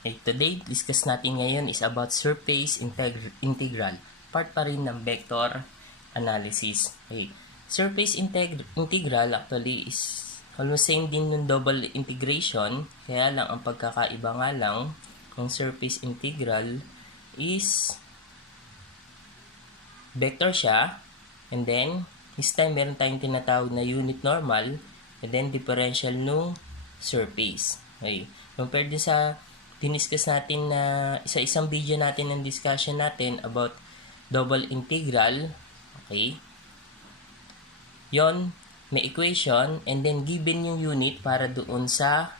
Okay, today, discuss natin ngayon is about surface integral. Part pa rin ng vector analysis. Okay. Surface integral actually is almost same din ng double integration. Kaya lang, ang pagkakaiba nga lang ng surface integral is vector siya. And then, this time, meron tayong tinatawag na unit normal. And then, differential nung surface. Okay. Compared din sa diniscuss natin na isang video natin ng discussion natin about double integral. Okay. Yon, may equation and then given yung unit para doon sa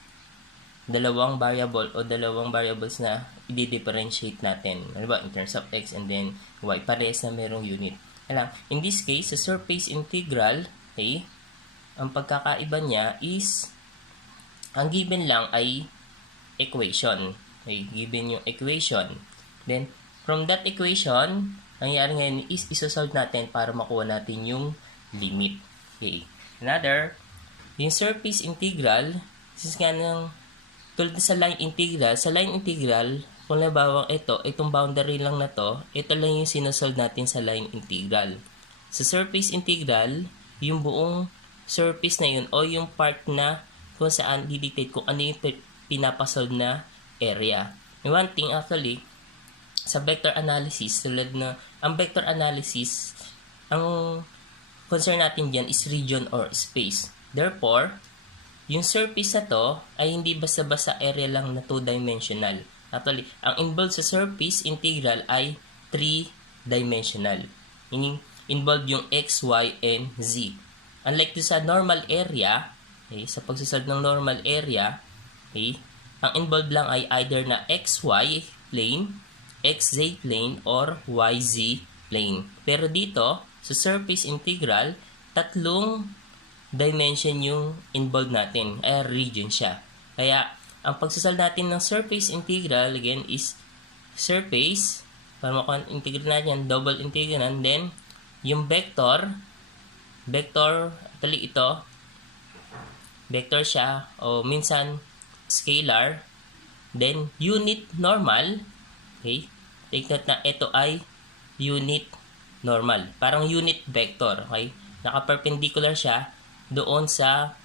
dalawang variable o dalawang variables na i-differentiate natin. Ano ba? In terms of x and then y. Parehas na merong unit. Alam, in this case, sa surface integral, okay, ang pagkakaiba niya is ang given lang ay equation. Okay, given yung equation. Then, from that equation, nangyari ngayon is isosolve natin para makuha natin yung limit. Okay. Another, yung surface integral, since nga nang tulad sa line integral, kung nabawang itong boundary lang na to, ito lang yung sinosolve natin sa line integral. Sa surface integral, yung buong surface na yun o yung part na kung saan didictate kung ano yung pinapasolve na area. And one thing actually, sa vector analysis, tulad na, ang vector analysis, ang concern natin dyan is region or space. Therefore, yung surface na to ay hindi basta-basta area lang na 2-dimensional. Actually, ang involved sa surface integral ay 3-dimensional. Meaning, involved yung x, y, and z. Unlike sa normal area, okay, sa pagsasolve ng normal area, okay, ang involved lang ay either na xy plane, xz plane, or yz plane. Pero dito, sa surface integral, 3 dimension yung involved natin, ay region siya. Kaya, ang pagsasolve natin ng surface integral, again, is surface, para makuha integral natin, double integral, and then, yung vector, actually ito, vector siya, o minsan, scalar, then unit normal, okay, take note na ito ay unit normal, parang unit vector, okay, naka-perpendicular siya doon sa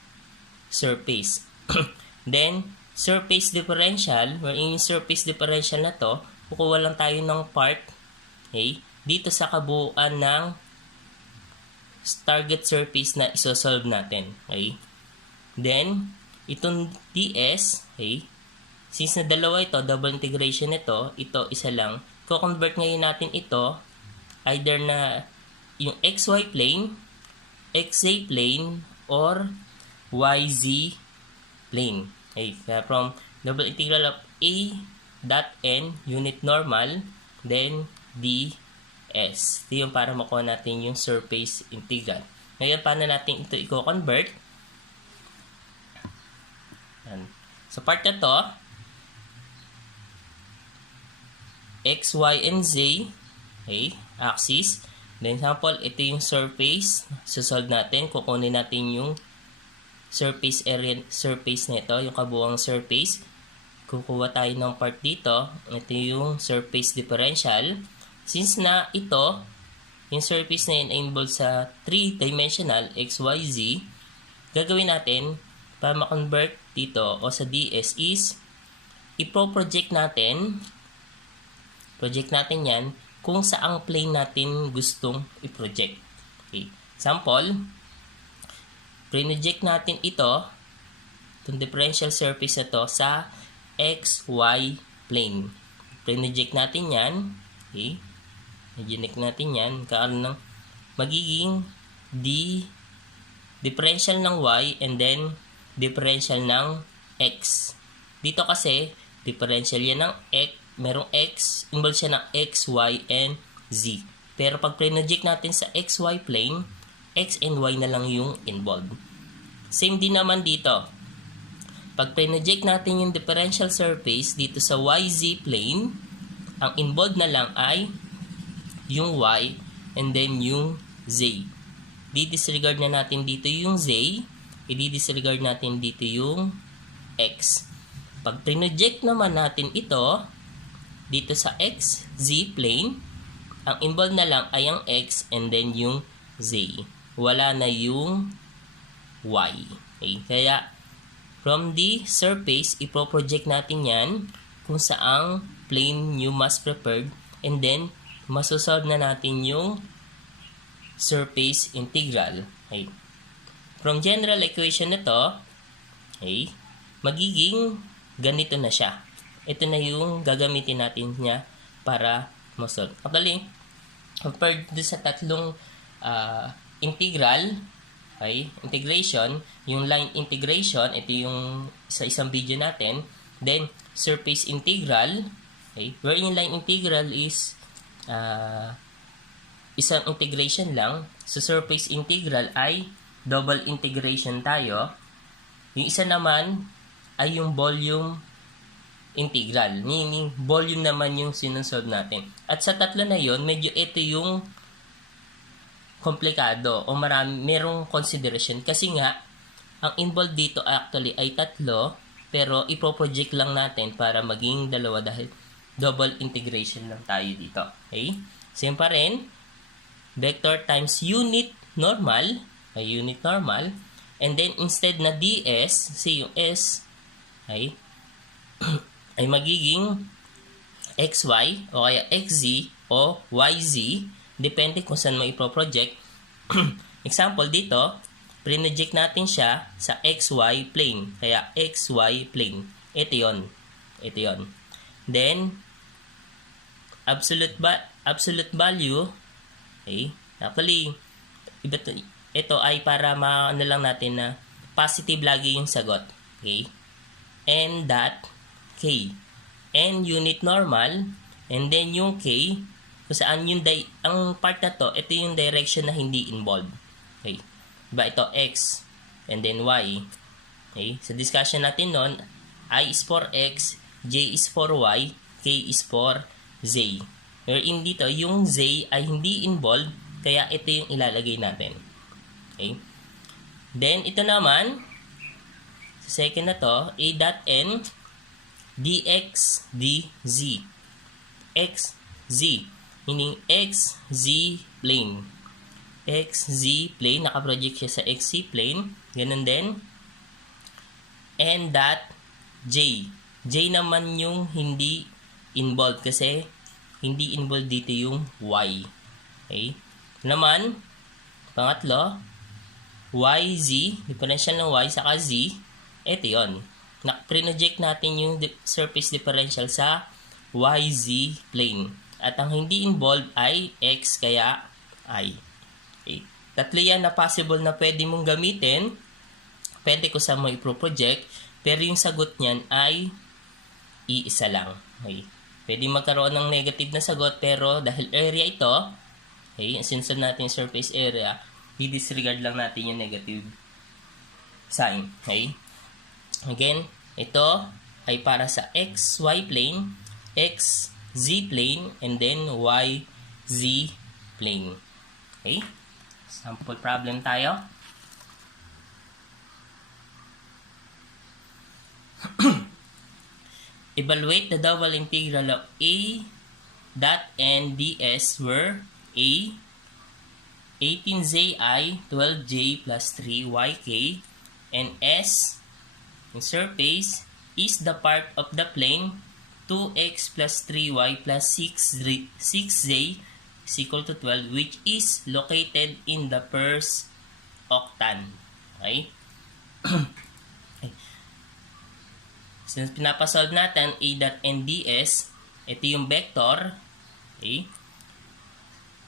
surface. Then, surface differential, wherein yung surface differential na to, kukuha lang tayo ng part, okay, dito sa kabuuan ng target surface na isosolve natin, okay. Then, itong ds, okay, since na dalawa ito, double integration ito isa lang, ko-convert ngayon natin ito, either na yung xy plane, xz plane, or yz plane. Okay, from double integral of a dot n, unit normal, then ds. Ito yung para makuha natin yung surface integral. Ngayon, paano natin ito i-convert? Sa part na to, x, y, and z, okay, axis. Then, example, ito yung surface. Susolve natin, kukunin natin yung surface area, surface nito, yung kabuuang surface. Kukuha tayo ng part dito. Ito yung surface differential. Since na ito, yung surface na yun ay involved sa 3-dimensional x, y, z, gagawin natin para ma-convert dito o sa ds is ipo-project natin yan kung saang plane natin gustong i-project. Okay. Example, project natin itong differential surface na to sa xy plane. Project natin yan. Okay. Project natin yan. Kaano magiging differential ng y and then differential ng x. Dito kasi, differential yan ng x, merong x, involved siya ng x, y, and z. Pero pag project natin sa xy plane, x and y na lang yung involved. Same din naman dito. Pag project natin yung differential surface dito sa yz plane, ang involved na lang ay yung y and then yung z. Di-disregard na natin dito yung z, i-disregard natin dito yung x. Pag project naman natin ito dito sa XZ plane, ang involved na lang ay ang X and then yung Z. Wala na yung Y. Okay? Kaya, from the surface, ipoproject natin yan kung saang plane nyo mas preferred, and then, masosolve na natin yung surface integral. Okay? From general equation na to, okay, magiging ganito na siya. Ito na yung gagamitin natin niya para masolve. Actually, compared sa tatlong integral, okay, integration, yung line integration, ito yung sa isang video natin. Then, surface integral, okay, where yung line integral is isang integration lang. So, surface integral ay double integration tayo. Yung isa naman ay yung volume integral. Meaning, volume naman yung sinusolve natin. At sa tatlo na yon, medyo ito yung komplikado o merong consideration. Kasi nga, ang involved dito actually ay tatlo, pero ipoproject lang natin para maging dalawa dahil double integration lang tayo dito. Okay? Same pa rin, vector times unit normal, ay unit normal, and then instead na ds, say yung s, ay magiging xy o kaya xz o yz, depende kung saan mo ipoproject. Example dito, project natin siya sa xy plane, kaya xy plane. Ito yon. Then, absolute value, okay, actually, ito ay para maano lang natin na positive lagi yung sagot. Okay? And that K. And unit normal. And then yung K, kung saan yung ang part na to, ito yung direction na hindi involved. Okay? Diba ito X. And then Y. Okay? Sa discussion natin nun, I is for X, J is for Y, K is for Z. Wherein dito, yung Z ay hindi involved, kaya ito yung ilalagay natin. Okay? Then, ito naman, sa second na to, A dot N, dx, dz. xz, meaning xz plane. xz plane, nakaproject siya sa xz plane. Ganun din. And dot j. J naman yung hindi involved kasi hindi involved dito yung y. Okay? Naman, pangatlo, yz, differential ng y saka z, ito yun. Project natin yung surface differential sa YZ plane. At ang hindi involved ay X, kaya I. Okay. Tatlo yan na possible na pwede mong gamitin. Pwede ko sa mo iproproject. Pero yung sagot niyan ay iisa lang. Okay. Pwede magkaroon ng negative na sagot, pero dahil area ito, okay, since natin surface area, i-disregard lang natin yung negative sign. Okay. Again, ito ay para sa XY plane, XZ plane, and then YZ plane. Okay? Sample problem tayo. Evaluate the double integral of A dot N ds where A 18zi 12j plus 3yk and S yung surface is the part of the plane 2x plus 3y plus 6z is equal to 12, which is located in the first octant. Okay? Since pinapasolve natin A dot N ds, ito yung vector. Okay?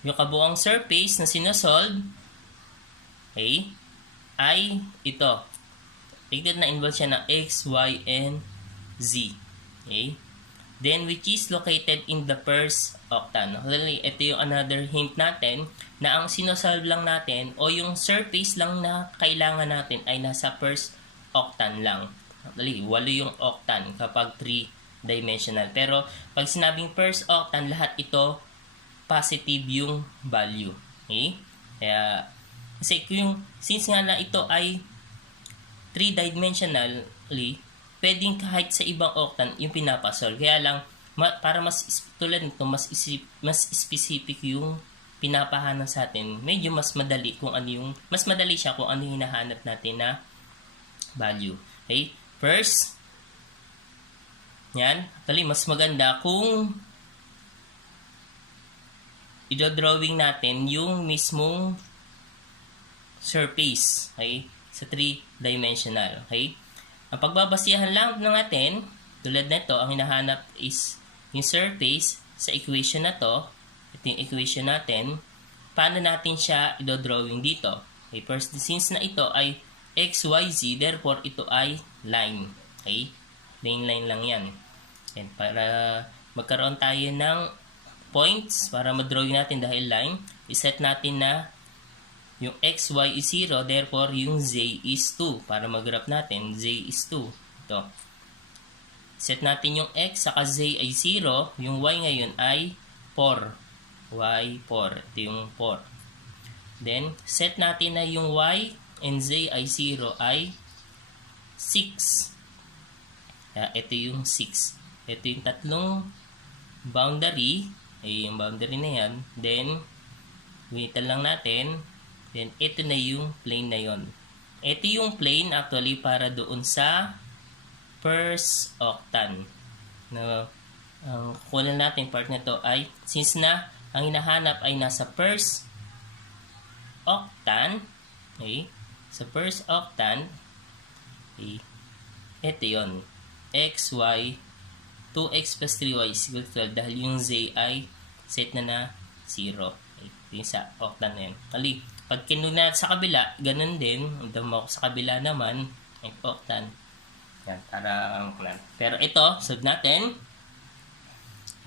Yung kabuang surface na sinosolve, okay, ay ito. Tignan na involve siya na x, y, and z. Okay? Then, which is located in the first octant. Actually, ito yung another hint natin na ang sinosolve lang natin o yung surface lang na kailangan natin ay nasa first octant lang. Actually, 8 yung octant kapag 3-dimensional. Pero, pag sinabing first octant, lahat ito positive yung value. Okay? Kaya, kasi since nga na ito ay 3-dimensionally, pwedeng kahit sa ibang octant yung pinapasolve. Kaya lang, para tulad nito, mas specific yung pinapahanap sa atin, medyo mas madali mas madali siya kung ano yung hinahanap natin na value. Okay? First, yan. Actually, mas maganda kung i-drawing natin yung mismong surface, okay? Sa 3-dimensional, okay? Ang pagbabasihan lang natin, tulad nito, ang hinahanap is yung surface sa equation na to. Ito yung equation natin. Paano natin siya i-drawing dito? Okay, first, since na ito ay x, y, z, therefore ito ay line. Okay? Line lang yan. And para magkaroon tayo ng points, para ma-drawing natin dahil line, iset natin na yung x, y is 0, therefore yung z is 2. Para mag-graph natin, z is 2. Ito. Set natin yung x, saka z ay 0. Yung y ngayon ay 4. Y, 4. Ito yung 4. Then, set natin na yung y and z ay 0 ay 6. Ito yung 6. Ito yung tatlong boundary. Ay, yung boundary na yan. Then, gunitan lang natin. Then, ito na yung plane na yon. Ito yung plane actually para doon sa first octant. Ang kukunin natin part na to ay, since na ang hinahanap ay nasa first octant, okay, sa first octant, okay, ito yon. X, Y, 2x plus 3y is equal to 12 dahil yung z ay set na 0. Okay, ito yung sa octant na yan. Kali, pag kinuna sa kabila, ganun din. Damo ko sa kabila naman, ay octant. Yan, para ang plan. Pero ito, solve natin.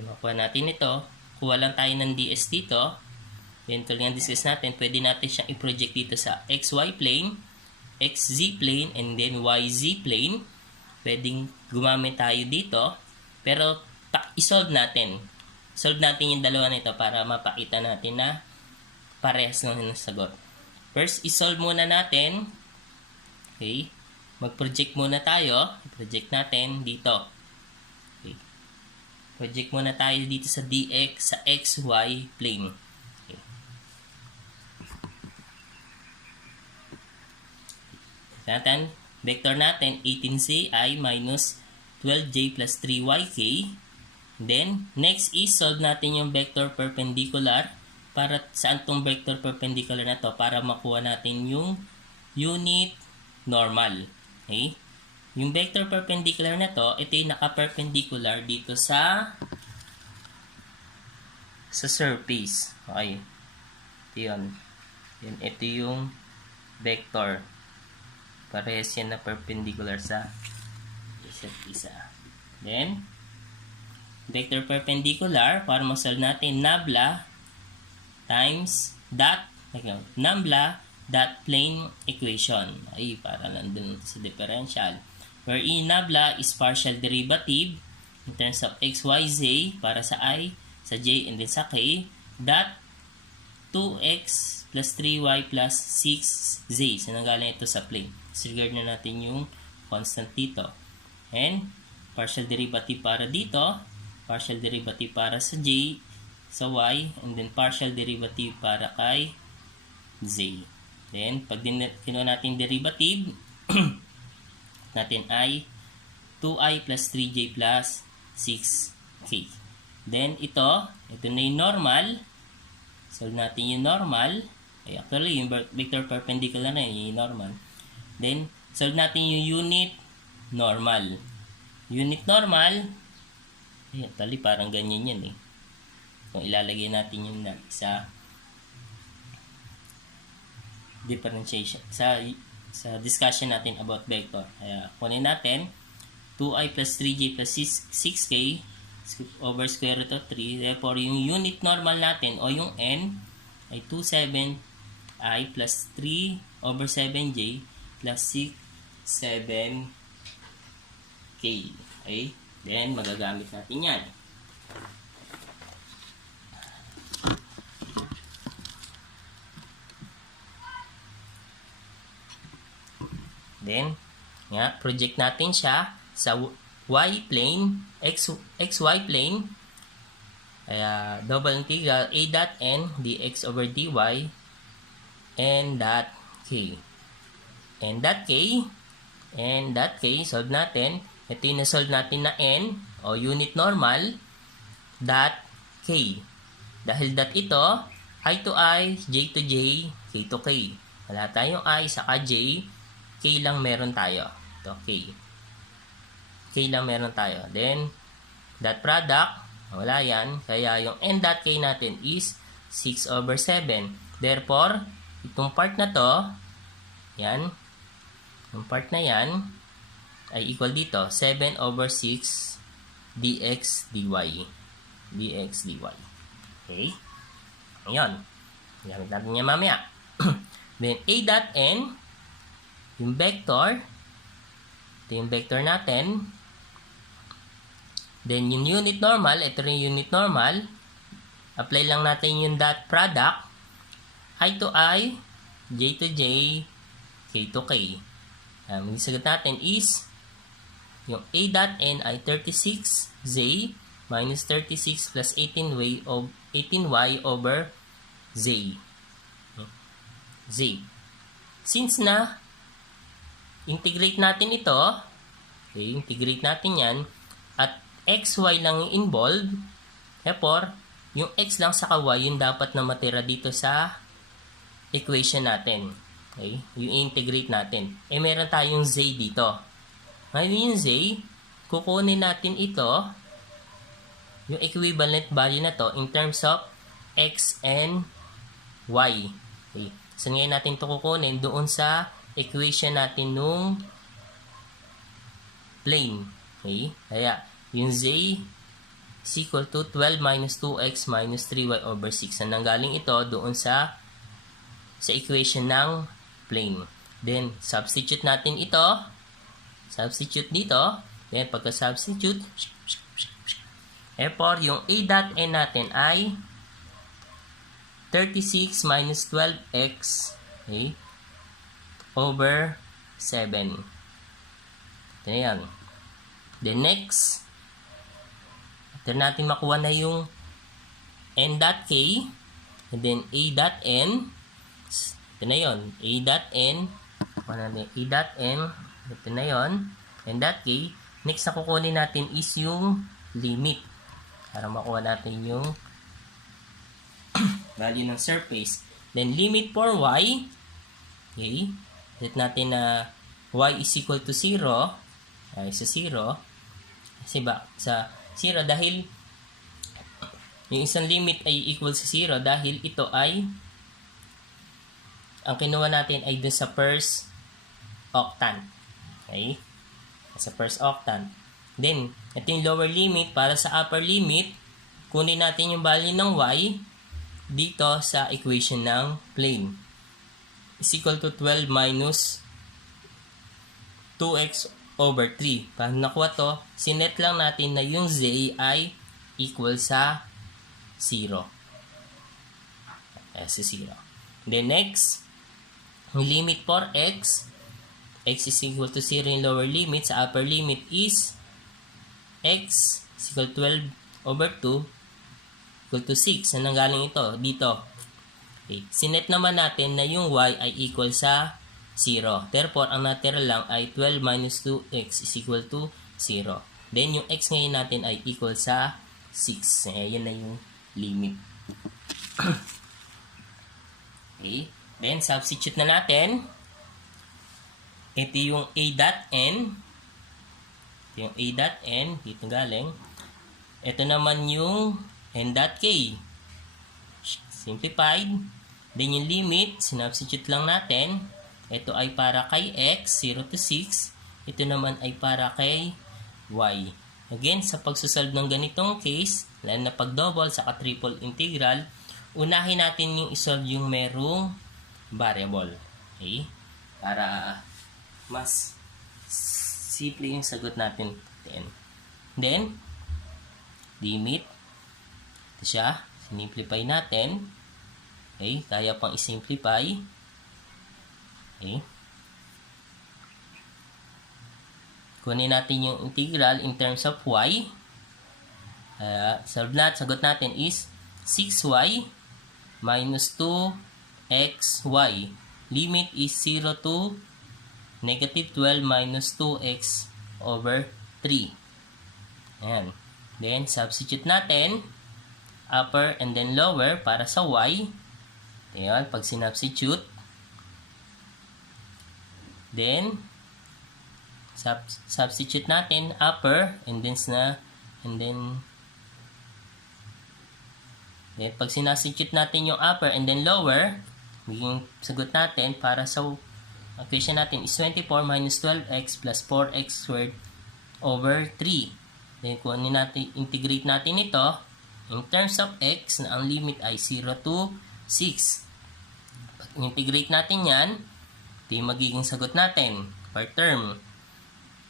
Makuha natin ito. Kuha lang tayo ng ds dito. Then, tuloy nga discuss natin, pwede natin siyang i-project dito sa xy plane, xz plane, and then yz plane. Pwedeng gumamit tayo dito. Pero, i-solve natin. Solve natin yung dalawa nito para mapakita natin na parehas ng sagot. First, i-solve muna natin. Okay. Mag-project muna tayo. I-project natin dito. Okay. Project muna tayo dito sa dx sa xy plane. Okay. Natin, vector natin 18ci minus 12j plus 3yk. Then, next is solve natin yung vector perpendicular. Para saan tong vector perpendicular na to? Para makuha natin yung unit normal. Okay? Yung vector perpendicular na to, ito yung naka-perpendicular dito sa surface. Okay. Ito yun. Ito yung vector. Parehas yan na perpendicular sa isa't isa. Then, vector perpendicular, para ma-solve natin, nabla times dot nabla dot plane equation. Ay, para nandun sa differential. Wherein nabla is partial derivative in terms of x, y, z para sa i, sa j, and then sa k, dot 2x plus 3y plus 6z. So, nanggaling ito sa plane. Disregard na natin yung constant dito. And, partial derivative para dito, partial derivative para sa j, sa y, and then partial derivative para kay z. Then, pag kinuha natin derivative, natin ay 2i plus 3j plus 6k. Then, ito na yung normal. Solve natin yung normal. Ay, actually, yung vector perpendicular na yung normal. Then, solve natin yung unit normal. Unit normal, ay, actually, parang ganyan yan eh. Kung ilalagay natin yung sa differentiation, sa discussion natin about vector. Kaya, kunin natin 2i plus 3j plus 6k over square root of 3. Therefore, yung unit normal natin o yung n ay 27i plus 3 over 7j plus 7k. Okay? Then, magagamit natin yan. Then, project natin siya sa y plane, xy plane, kaya double integral a dot n dx over dy n dot k. n dot k, solve natin. Ito yung na-solve natin na n o unit normal dot k. Dahil dot ito, I to I, j to j, k to k. Wala tayong I saka j, k lang meron tayo. Ito, k. K lang meron tayo. Then, dot product, wala yan. Kaya yung n dot k natin is 6 over 7. Therefore, itong part na to, yan, yung part na yan, ay equal dito, 7 over 6 dx dy. dx dy. Okay? Ayan. Gamit natin yan mamaya. Then, a dot n, yung vector, ito yung vector natin. Then, yung unit normal, ito rin yung unit normal. Apply lang natin yung dot product. I to I, j to j, k to k. Ang sagot natin is, yung a dot n ay 36z minus 36 plus 18y over z. Since na, integrate natin ito, okay, integrate natin yan, at xy lang yung involved, therefore, yung x lang sa y yung dapat na matira dito sa equation natin. Okay? Yung integrate natin. Meron tayong z dito. Ngayon yung z, kukunin natin ito, yung equivalent value na to in terms of x and y. Okay? So, ngayon natin ito kukunin doon sa equation natin nung plane. Okay? Kaya, yung z is equal to 12 minus 2x minus 3y over 6. So, nanggaling ito doon sa equation ng plane. Then, substitute natin ito. Substitute dito. Then, pagka-substitute, therefore, yung a dot n natin ay 36 minus 12x, okay, over 7. Ito na yan. Then, next, ito natin makuha na yung n dot k, and then a dot n. Ito na yun. A dot n. A dot n. Ito na yun. And dot k. Next na kukunin natin is yung limit. Para makuha natin yung value ng surface. Then, limit for y. Okay. Set natin na y is equal to 0. Ay, sa 0. Kasi ba, sa 0 dahil yung isang limit ay equal sa 0 dahil ito ay ang kinuha natin ay dun sa first octant. Okay? Sa first octant. Then, ito yung lower limit. Para sa upper limit, kunin natin yung value ng y dito sa equation ng plane. Is equal to 12 minus 2x over 3. Para nakuha to, sinet lang natin na yung z ay equal sa 0. Sa 0. Then next, yung limit for x is equal to 0 yung lower limit. Sa upper limit is x is equal to 12 over 2 equal to 6. Saan nanggaling ito? Dito. Okay. Sinet naman natin na yung y ay equal sa 0. Therefore, ang natira lang ay 12 minus 2x is equal to 0. Then, yung x ngayon natin ay equal sa 6. Yan na yung limit. Okay. Then, substitute na natin. Ito yung a dot n. Ito yung a dot n. Dito galing. Ito naman yung n dot k. Simplified. Then, yung limit, sinubstitute lang natin. Ito ay para kay x, 0 to 6. Ito naman ay para kay y. Again, sa pagsusolve ng ganitong case, lalo na pag double, saka triple integral, unahin natin yung isolve yung merong variable. Okay? Para mas simple yung sagot natin. Then, limit. Ito siya. Simplify natin. Okay? Kaya pang isimplify. Okay? kunin natin yung integral in terms of y. Sagot natin is 6y minus 2xy. Limit is 0 to negative 12 minus 2x over 3. Ayan. Then, substitute natin upper and then lower para sa y. Ayan, pag sinubstitute. Then, substitute natin upper and then pag sinubstitute natin yung upper and then lower, magiging sagot natin para sa equation natin is 24 minus 12x plus 4x squared over 3. Then, kung natin, integrate natin ito in terms of x na ang limit ay 0 to 6. Pag integrate natin yan, ito yung magiging sagot natin per term.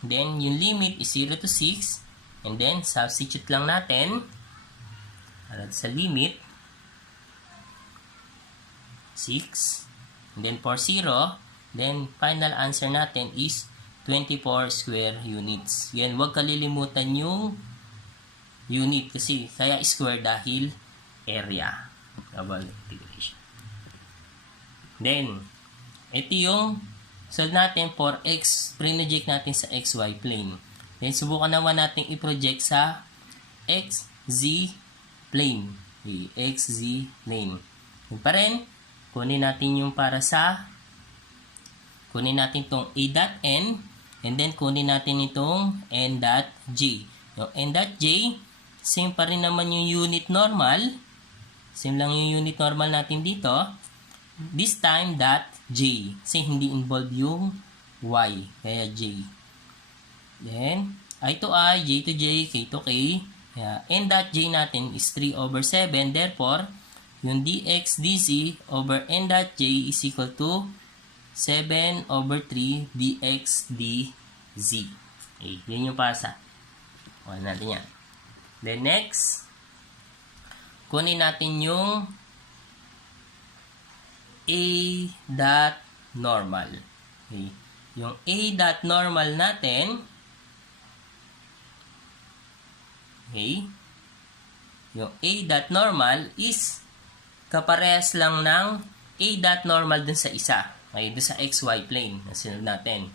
Then, yung limit is 0 to 6. And then, substitute lang natin sa limit 6. And then, for 0, then, final answer natin is 24 square units. Yan, huwag kalilimutan yung unit kasi kaya square dahil area. Double integration. Then, ito yung solve natin for x, project natin sa xy plane. Then, subukan naman natin i-project sa xz plane. Okay, xz plane. Yun pa rin, kunin natin yung para sa, kunin natin itong a.n, and then kunin natin itong n.j. Yung n.j, same pa rin naman yung unit normal. Same lang yung unit normal natin dito. This time, .j. Kasi hindi involved yung y. Kaya j. Then, I to i, j to j, k to k. Kaya, n.j natin is 3 over 7. Therefore, yung dx dz over n.j is equal to 7 over 3 dx dz. Okay, yun yung pasa. Kunin natin yan. Then, next, kunin natin yung a dot normal. Okay. Yung a dot normal natin, okay, yung a dot normal is kaparehas lang ng a dot normal dun sa isa. Okay, dun sa xy plane na sinunod natin.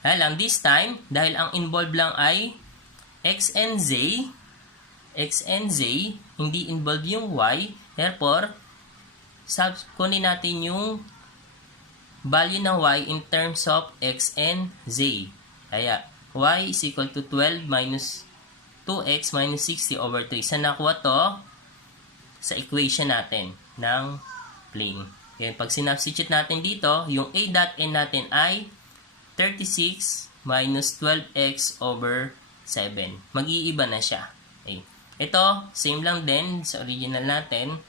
Kaya lang, this time, dahil ang involved lang ay x and z, hindi involved yung y, therefore, kunin natin yung value ng y in terms of x and z. Kaya, y is equal to 12 minus 2x minus 60 over 3. Saan nakuha to? Sa equation natin ng plane. Kaya, pag sinubstitute natin dito, yung a dot n natin ay 36 minus 12x over 7. Mag-iiba na siya. Okay. Ito, same lang din sa original natin.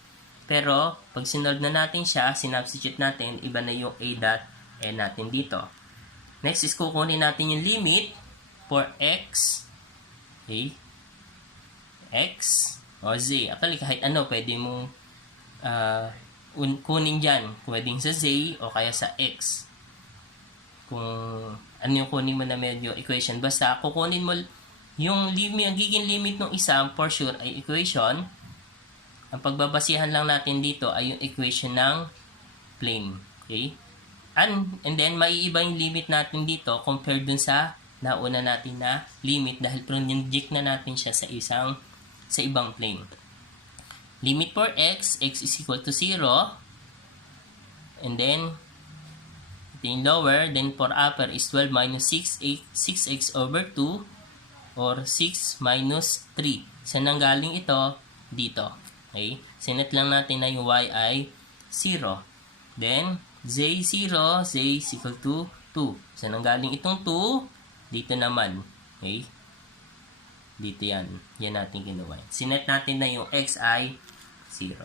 Pero, pag sinolve na natin siya, sinubstitute natin, iba na yung a dot n natin dito. Next is kukunin natin yung limit for x. Okay. X o z. Actually, kahit ano, pwede mong kunin dyan. Pwedeng sa z o kaya sa x. Kung ano yung kunin mo na medyo equation. Basta, kukunin mo yung limit, ang giging limit ng isa, for sure, ay equation. Ang pagbabasihan lang natin dito ay yung equation ng plane. Okay? And then, maiiba yung limit natin dito compared dun sa nauna natin na limit dahil project na natin siya sa ibang plane. Limit for x is equal to 0. And then, ito yung lower. Then, for upper is 12 minus 6x over 2 or 6 minus 3. Saan nanggaling ito? Dito. Okay? Sinet lang natin na yung y ay 0. Then, z0, z is equal to 2. Saan nanggaling itong 2? Dito naman. Okay? Dito yan. Yan natin kinuha. Sinet natin na yung x ay 0.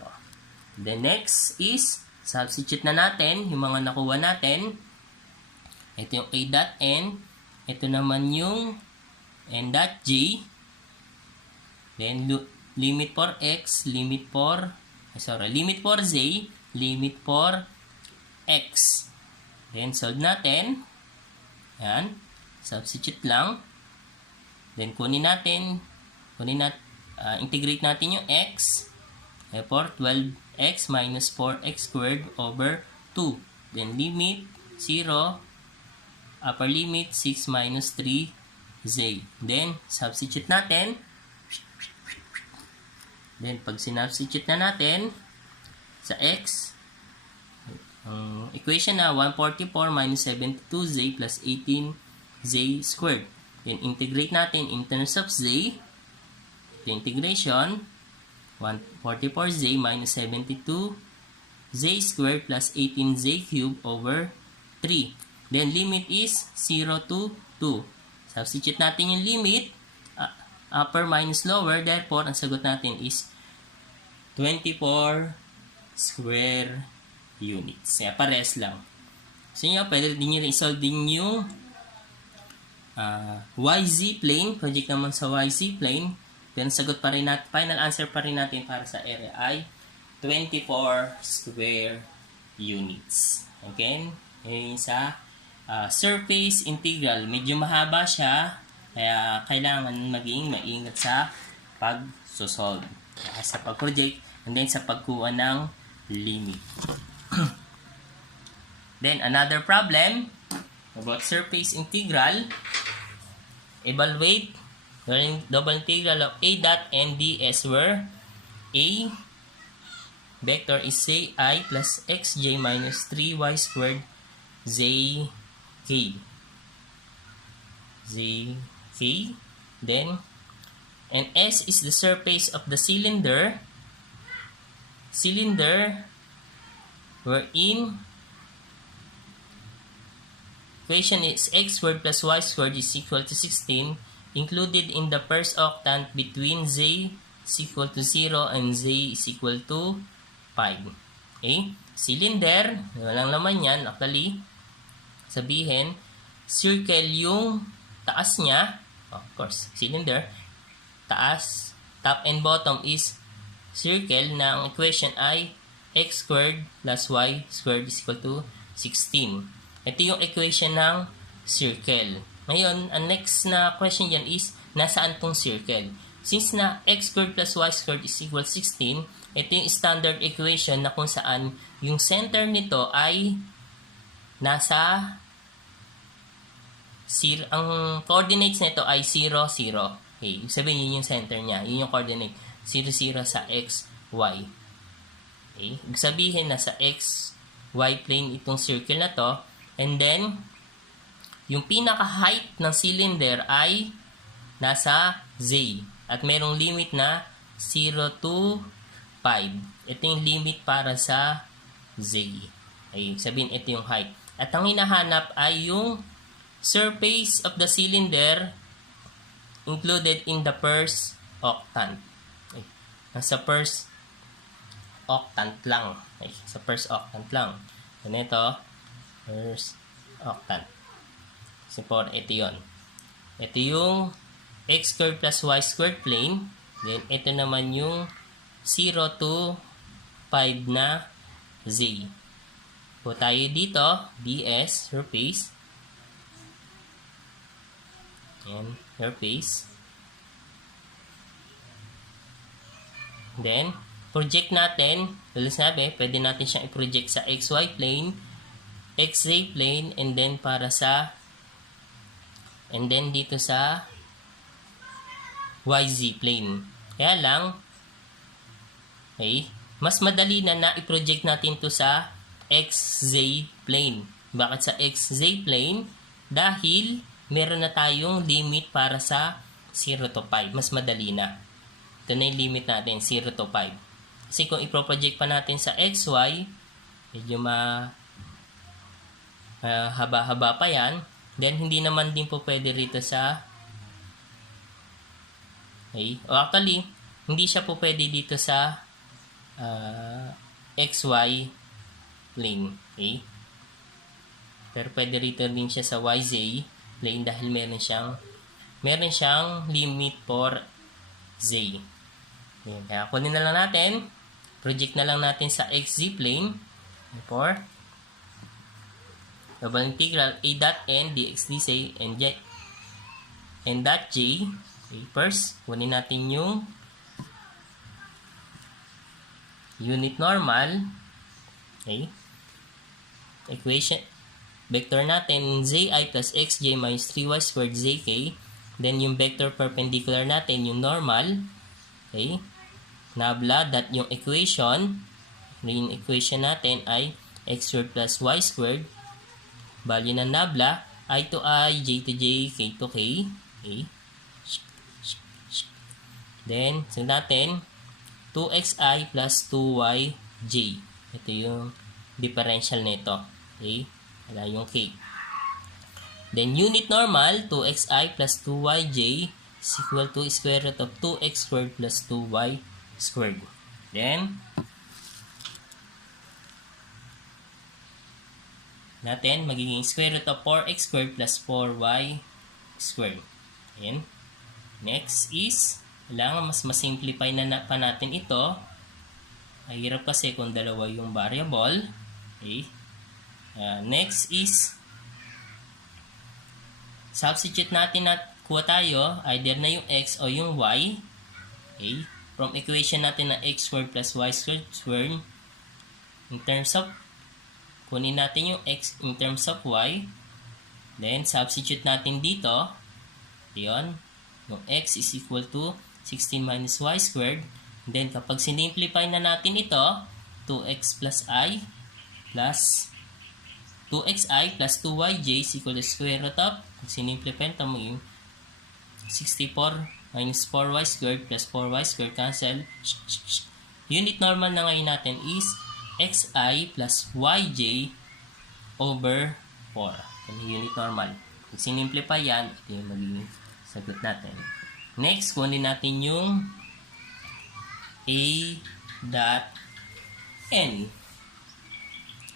The next is, substitute na natin yung mga nakuha natin. Ito yung a dot n. Ito naman yung n dot j. Then, limit for x, limit for z, limit for x. Then, solve natin. Yan. Substitute lang. Then integrate natin yung x. Therefore, 12x minus 4x squared over 2. Then limit 0, upper limit 6 minus 3z. Then substitute natin. Then pag sinubstitute na natin sa x, equation na 144 minus 72z plus 18z squared. Then integrate natin in terms of z. The integration 144z minus 72z squared plus 18z cubed over 3. Then limit is 0 to 2. Substitute natin yung limit, upper minus lower, therefore ang sagot natin is 24 square units. Kaya pares lang. So nyo, pwede din nyo i-solve din yung YZ plane. Project naman sa YZ plane. Then sagot pa rin natin, final answer pa rin natin para sa area ay 24 square units. Okay? Yun sa surface integral. Medyo mahaba siya, kaya kailangan maging maingat sa pag-solve. Sa pag-project, and then sa pagkuha ng limit. Then, another problem about surface integral. Evaluate the double integral of a dot and ds where a vector is say I plus xj minus 3y squared zk. Then, and S is the surface of the cylinder wherein equation is x squared plus y squared is equal to 16 included in the first octant between z is equal to 0 and z is equal to 5. Okay? Cylinder, walang laman yan. Actually, sabihin, circle yung taas niya. Of course, cylinder. Taas, top and bottom is circle na ang equation ay x squared plus y squared is equal to 16. Ito yung equation ng circle. Ngayon, ang next na question dyan is, nasaan tong circle? Since na x squared plus y squared is equal 16, ito yung standard equation na kung saan yung center nito ay nasa ang coordinates nito ay 0, 0. Okay, sabihin yun yung center niya. Yun yung coordinate. 0, 0 sa x, y. Okay, sabihin na sa x, y plane itong circle na to. And then, yung pinaka-height ng cylinder ay nasa z. At merong limit na 0 to 5. Ito yung limit para sa z. Okay, sabihin ito yung height. At ang hinahanap ay yung surface of the cylinder included in the first octant. Okay. Nasa first octant lang. Okay. Sa first octant lang. Ganito, first octant. So, for ito yun. Ito yung x squared plus y squared plane. Then, ito naman yung 0 to 5 na z. Po tayo dito, ds, surface. Yan, surface. Then, project natin, tulis sabi, pwede natin siyang i-project sa xy plane, xz plane, and then dito sa yz plane. Kaya lang, okay, mas madali na i-project natin to sa xz plane. Bakit sa xz plane? Dahil meron na tayong limit para sa 0 to 5. Mas madali na. Ito na yung limit natin, 0 to 5. Kasi kung i-project pa natin sa xy, medyo haba-haba pa yan. Then, hindi naman din po pwede rito sa okay. O actually, hindi siya po pwede dito sa xy plane. Okay? Pero pwede rito din siya sa yz plane dahil meron siyang limit for z. Okay. Kaya kunin na lang natin. Project na lang natin sa xz plane. For double integral a dot n dx dz and n dot j. Okay, first, kunin natin yung unit normal. Okay. Equation, vector natin, zi plus xj minus 3y squared zk. Then, yung vector perpendicular natin, yung normal. Okay. Nabla, that yung equation. Yung equation natin ay x squared plus y squared. Value ng nabla, I to I, j to j, k to k. Okay. Then, so natin, 2xi plus 2yj. Ito yung differential nito. Okay? Wala yung k. Then, unit normal, 2xi plus 2yj is equal to square root of 2x squared plus 2y squared. Then, natin, magiging square root of 4x squared plus 4y squared. Ayan. Next is, kailangan mas masimplify na pa natin ito. Ay hirap kasi kung dalawa yung variable. Okay. Next is, substitute natin at kuha tayo, either na yung x o yung y. Okay. From equation natin na x squared plus y squared, in terms of, kunin natin yung x in terms of y. Then, substitute natin dito. Yun. Yung x is equal to 16 minus y squared. Then, kapag sinimplify na natin ito, 2x plus i plus 2xi plus 2yj is equal to square root of, kung sinimplify ito, maging 64 minus 4y squared plus 4y squared cancel. Unit normal na ngayon natin is xi plus yj over 4. Unit normal. Kung sinimplify yan, ito yung magiging sagot natin. Next, kunin natin yung a dot n.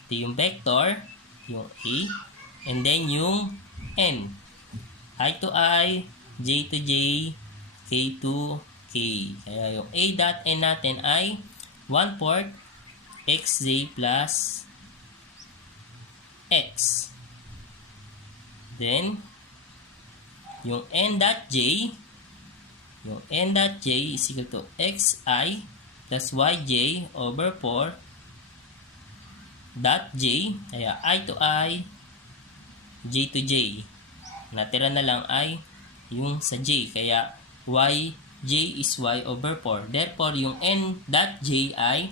Ito yung vector, yung a, and then yung n. I to I, j to j, k to k. Kaya yung a dot n natin ay 1/4 xj plus x. Then, yung n dot j is equal to xi plus yj over 4 dot j. Kaya I to I, j to j. Natira na lang ay yung sa j. Kaya yj is y over 4. Therefore, yung n dot j ay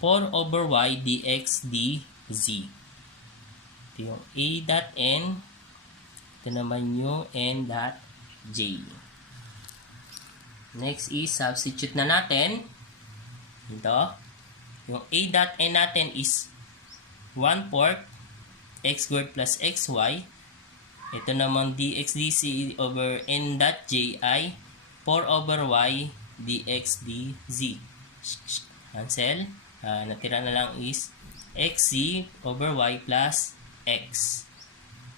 4 over y dx dz. Ito yung a dot n. Ito naman yung n dot j. Next is substitute na natin. Ito. Yung a dot n natin is 1/4 x squared plus xy. Ito naman dx dz over n dot j ay 4 over y dx dz. Cancel. Natira na lang is xz over y plus x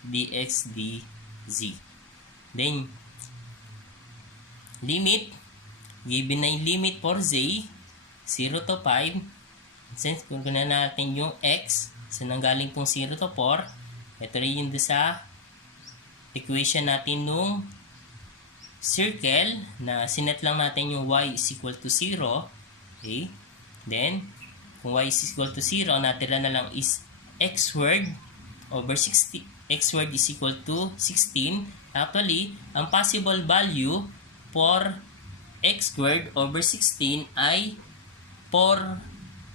dx dz. Then, limit. Given na yung limit for z, 0 to 5. Since kung na natin yung x, so nanggaling pong 0 to 4, ito rin yung sa equation natin nung circle na sinet lang natin yung y is equal to 0. Okay? Then, kung y is equal to 0, natira na lang is x squared over 60. X squared is equal to 16. Actually, ang possible value for x squared over 16 ay 4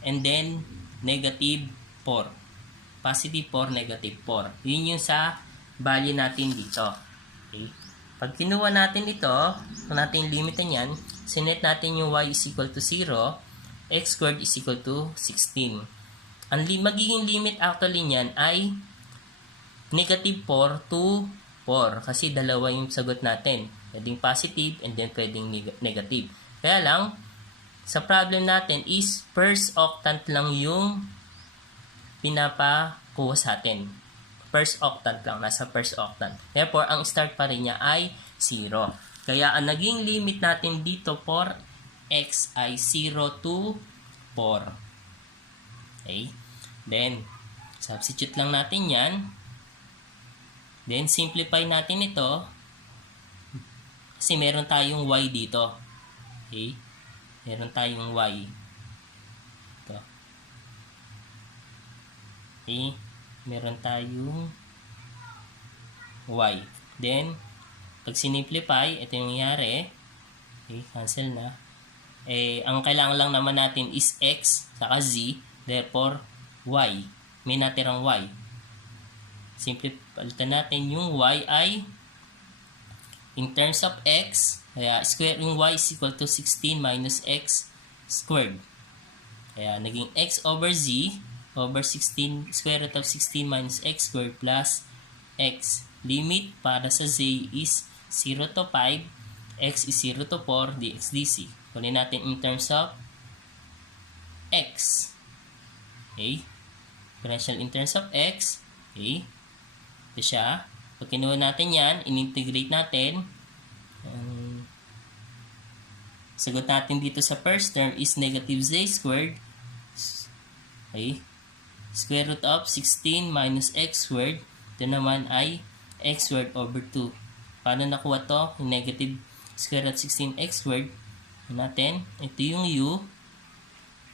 and then negative 4. Positive 4, negative 4. Yun yung sa value natin dito. Okay? Pag kinuha natin ito, kung natin limitan yan, sinet natin yung y is equal to 0, x squared is equal to 16. Ang magiging limit actually niyan ay negative 4 to 4 kasi dalawa yung sagot natin. Pwedeng positive and then pwedeng negative. Kaya lang, sa problem natin is first octant lang yung pinapakuha sa atin. First octant lang, nasa first octant. Therefore, ang start pa rin niya ay 0. Kaya ang naging limit natin dito for x ay 0 to 4. Okay? Then, substitute lang natin yan. Then, simplify natin ito. Kasi meron tayong y dito. Okay? Meron tayong y. Ito. Okay? Meron tayong y. Then, pag sinimplify, ito yung nangyari. Okay, cancel na. Ang kailangan lang naman natin is x saka z. Therefore, y. May natirang y. Simple palitan natin yung y ay in terms of x. Kaya square yung y is equal to 16 minus x squared. Kaya naging x over z over 16 square root of 16 minus x squared plus x. Limit para sa z is 0 to 5, x is 0 to 4, dx dc. Kunin natin in terms of x. Okay? Differential in terms of x. Okay? Ito siya. Pag kinuha natin yan, in-integrate natin. Sagot natin dito sa first term is negative z squared. Okay? Square root of 16 minus x squared. Ito naman ay x squared over 2. Paano nakuha to? Yung negative square root 16x squared. Natin. Ito yung u.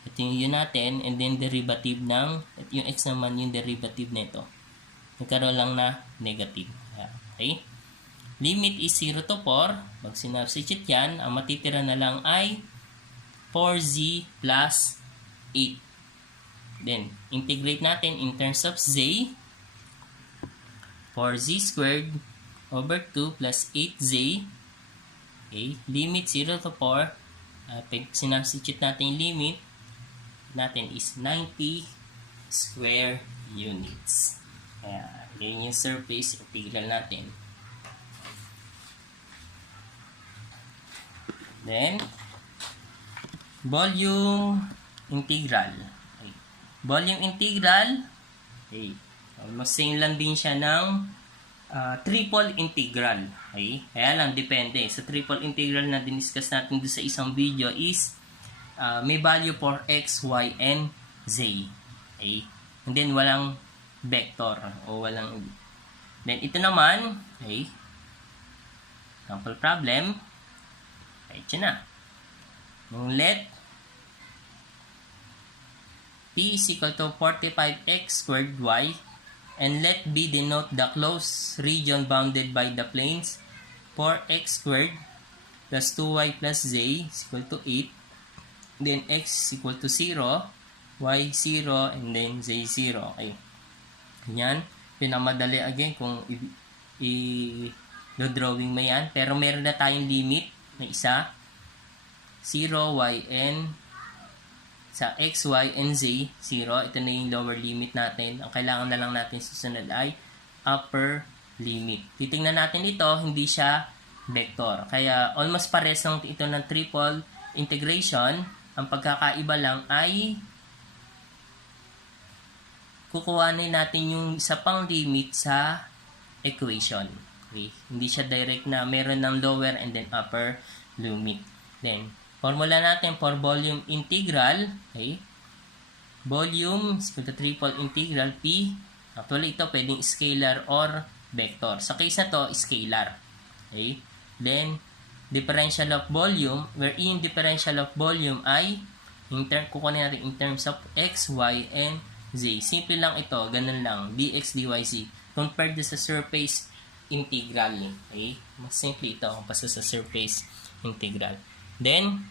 Ito yung u natin. And then derivative ng, yung x naman yung derivative nito. Nagkaroon lang na negative. Okay? Limit is 0 to 4. Pag sinubstitute yan, ang matitira na lang ay 4z plus 8. Then, integrate natin in terms of z. 4z squared over 2 plus 8z. Okay, limit 0 to 4. Pag sinubstitute natin yung limit natin is 90 square units. Kaya, yun yung surface integral natin. Then, volume integral. Okay. Volume integral, okay. Almost same lang din siya ng triple integral. Okay? Kaya lang, depende. Sa triple integral na diniscuss natin doon sa isang video is may value for x, y, and z. Okay? And then, walang vector. O walang... Then, ito naman, okay? Sample problem. Okay, ito na. Nung let p is equal to 45x squared y and let B denote the closed region bounded by the planes 4x squared plus 2y plus z is equal to 8. Then x is equal to 0, y 0, and then z 0. Okay. Yan. Pinamadali again kung i-drawing mo yan. Pero meron na tayong limit na isa. 0, y, n. Sa x, y, and z, 0. Ito na yung lower limit natin. Ang kailangan na lang natin susunod ay upper limit. Titingnan natin ito, hindi siya vector. Kaya almost pares ng ito ng triple integration. Ang pagkakaiba lang ay kukuhanin natin yung isa pang limit sa equation. Okay? Hindi siya direct na meron ng lower and then upper limit. Then, formula natin for volume integral, okay? Volume is equal to triple integral P. Actually, ito pwedeng scalar or vector. Sa case na to, scalar. Okay? Then, differential of volume, wherein differential of volume ay kukunin natin in terms of x, y, and z. Simple lang ito, ganun lang. dx, dy, z. Compared sa surface integral. Okay? Mas simple ito kumpara sa surface integral. Then,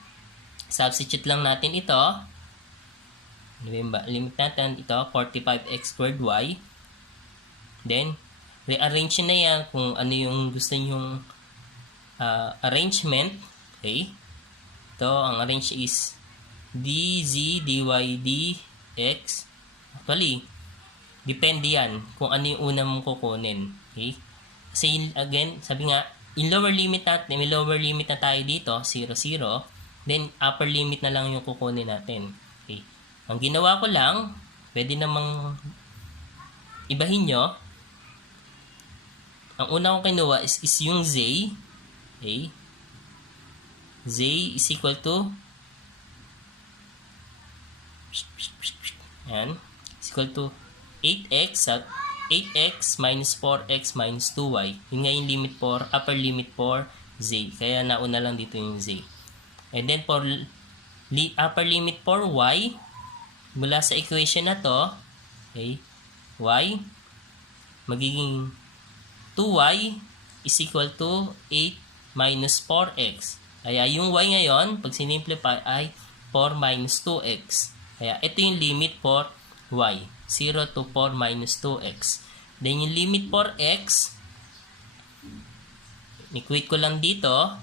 substitute lang natin ito. Limit natin ito, 45x squared y. Then, rearrange na yan kung ano yung gusto nyong arrangement. Okay? Ito, ang arrange is dz, dy, dx. Actually, depende yan kung ano yung una mong kukunin. Okay? Kasi, again, sabi nga, yung lower limit natin, may lower limit na tayo dito, 0, 0. Then, upper limit na lang yung kukunin natin. Okay. Ang ginawa ko lang, pwede namang ibahin nyo. Ang una kong kinuha is yung z. Okay. Z is equal to yan. Is equal to 8x at 8x minus 4x minus 2y. Yun nga yung limit for, upper limit for z. Kaya nauna lang dito yung z. And then for upper limit for y, mula sa equation na to, okay, y, magiging 2y is equal to 8 minus 4x. Kaya yung y ngayon, pag sinimplify ay 4 minus 2x. Kaya ito yung limit for y, 0 to 4 minus 2x. Then yung limit for x, equate ko lang dito,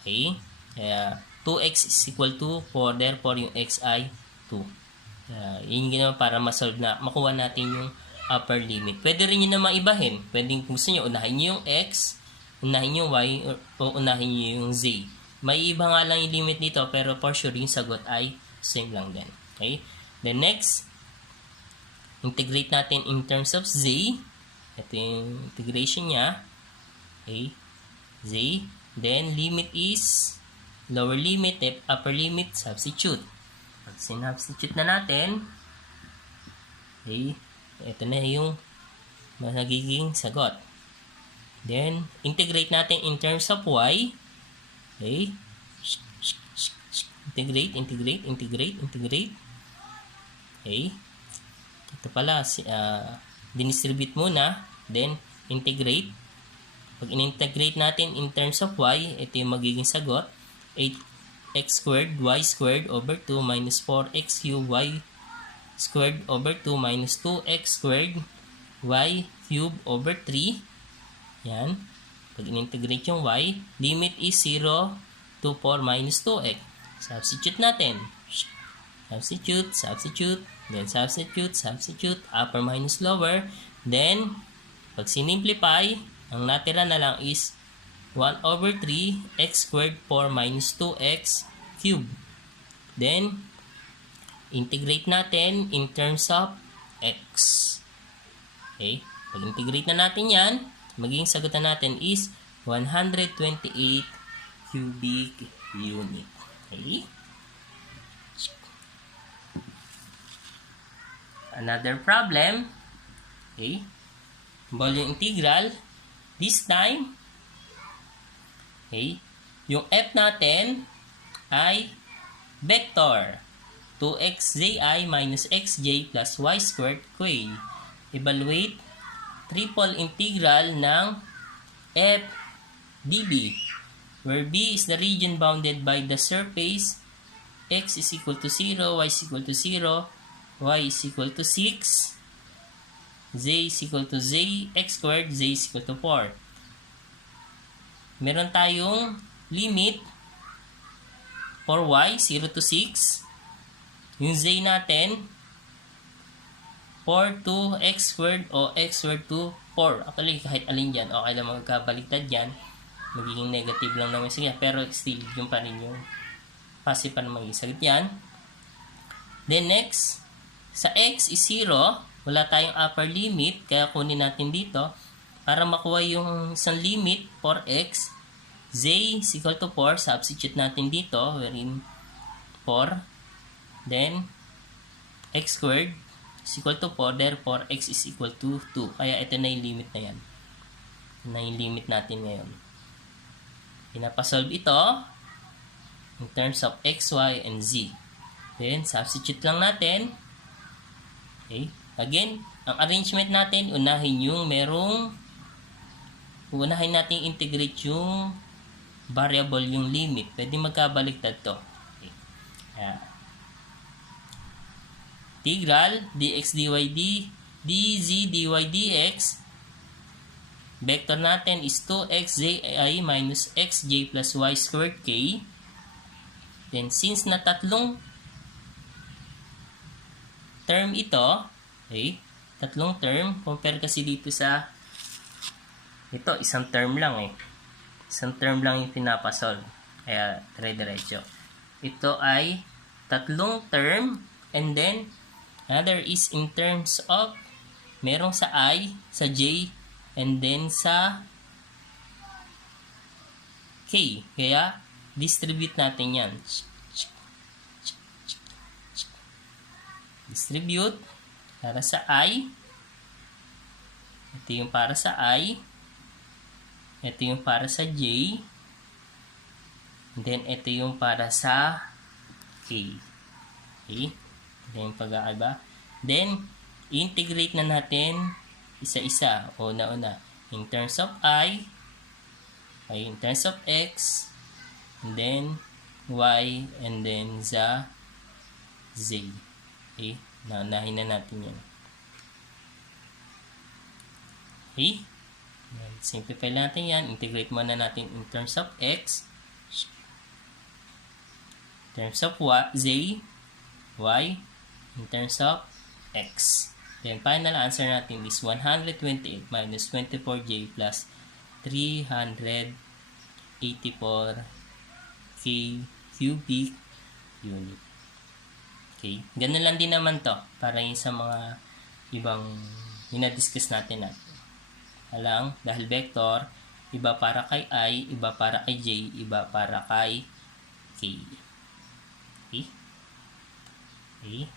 okay, kaya 2x is equal to 4, therefore yung x ay 2. Yun yung ginawa para masolve na, makuha natin yung upper limit. Pwede rin yun na maibahin. Pwede kung gusto nyo, unahin nyo yung x, unahin yung y, o unahin nyo yung z. May iba nga lang yung limit dito, pero for sure yung sagot ay same lang din. Okay? Then next, integrate natin in terms of z. Ito yung integration niya. Okay? Z. Then limit is lower limit, upper limit, substitute. Pag sinubstitute na natin, okay, ito na yung magiging sagot. Then, integrate natin in terms of y. Okay. Integrate. Okay. Ito pala, dinistribute muna. Then, integrate. Pag in-integrate natin in terms of y, ito yung magiging sagot. 8x squared, y squared over 2 minus 4x cubed, y squared over 2 minus 2x squared, y cubed over 3. Yan. Pag in-integrate yung y, limit is 0 to 4 minus 2x. Substitute natin. Substitute, then substitute, upper minus lower. Then, pag sinimplify, ang natira na lang is 1 over 3 x squared 4 minus 2x cubed. Then, integrate natin in terms of x. Okay? Pag integrate na natin yan, magiging sagutan natin is 128 cubic unit. Okay? Another problem. Okay? Volume integral. This time, okay, yung f natin ay vector 2xzi minus xj plus y squared k. Evaluate triple integral ng f db, where b is the region bounded by the surface x is equal to 0, y is equal to 0, y is equal to 6, z is equal to z, x squared, z is equal to 4. Meron tayong limit for y, 0 to 6. Yung z natin, 4 to x squared o x squared to 4. Actually, kahit alin dyan, okay lang magkabaliktad dyan. Magiging negative lang naman siya. Pero still, yung pa rin yung positive pa naman yung sagot yan. Then next, sa x is 0. Wala tayong upper limit, kaya kunin natin dito. Para makuha yung isang limit for x, z is equal to 4, substitute natin dito, wherein 4. Then, x squared is equal to 4, therefore x is equal to 2. Kaya ito na yung limit na yan. Ito na yung limit natin ngayon. Pinapasolve ito in terms of x, y, and z. Then, substitute lang natin. Okay. Again, ang arrangement natin, unahin natin integrate yung variable, yung limit. Pwede magkabaliktad to. Okay. Integral dx dy dz dy dx. Vector natin is 2xzi minus xj plus y squared k. Then, since na tatlong term ito, okay, tatlong term, compare kasi dito sa ito, isang term lang eh. Isang term lang yung pinapasolve. Kaya, dire-diretso. Ito ay tatlong term, and then another is in terms of merong sa I, sa J, and then sa K. Kaya, distribute natin yan. Distribute para sa I. Ito yung para sa I. Ito yung para sa J. And then, ito yung para sa k. Okay? Ito yung pagkakaiba. Then, integrate na natin isa-isa. O una-una. In terms of I, okay, in terms of X, and then Y, and then Z. Okay? Naunahin na natin yan. Okay? Simplify natin yan. Integrate muna natin in terms of X, in terms of Y, Z, Y, in terms of X. Then, final answer natin is 128 minus 24J plus 384 K cubic unit. Okay? Ganun lang din naman to para yung sa mga ibang dinadiscuss natin na. Alang, dahil vector, iba para kay I, iba para kay J, iba para kay K. Okay? Okay?